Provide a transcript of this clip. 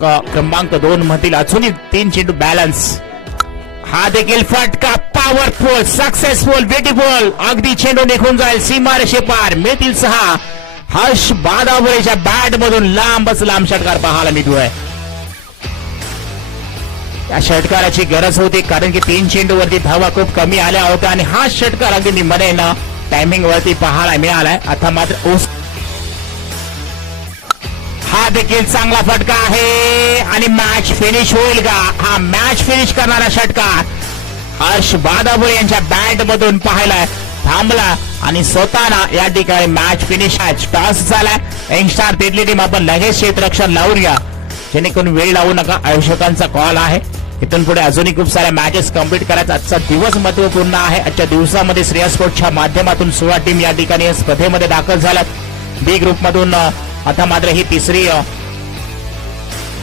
क्रमांक 2 मधील अजूनही 3 चेंडू बॅलन्स. हा देखील फटका पॉवरफुल, सक्सेसफुल, ब्युटिफुल. अगदी चेंडू निघून जाईल सीमारेषे पार. मिळतील 6. हर्ष बादावरेच्या बॅट मधून लांबच लांब षटकार पाहायला मिळतोय. या षटकाराची गरज होती कारण की 3 चेंडूवरती धावा खूप कमी आल्या होत्या आणि हा षटकार अगदी निम्मने टायमिंग वरती पाहायला मिळालाय. आता मात्र हा देखील चांगला फटका आहे आणि मॅच फिनिश होईल का? हा मॅच फिनिश करणारा षटकार हर्ष बादावरे यांच्या बॅट मधून पाहायला थांबला आणि स्वतःला या ठिकाणी मॅच फिनिश. टॉस झालाय. यंगस्टार तिथली टीम आपण लगेच क्षेत्ररक्षण लावूया जेणेकरून वेळ लावू नका. आयोजकांचा कॉल आहे. इथून पुढे अजूनही खूप साऱ्या मॅचेस कम्प्लीट करायचा. आजचा दिवस महत्वपूर्ण आहे. आजच्या दिवसामध्ये श्रेया स्पोर्ट्सच्या माध्यमातून 16 टीम या ठिकाणी स्पर्धेमध्ये दाखल झाल्यात. बी ग्रुप मधून आता मात्र ही तिसरी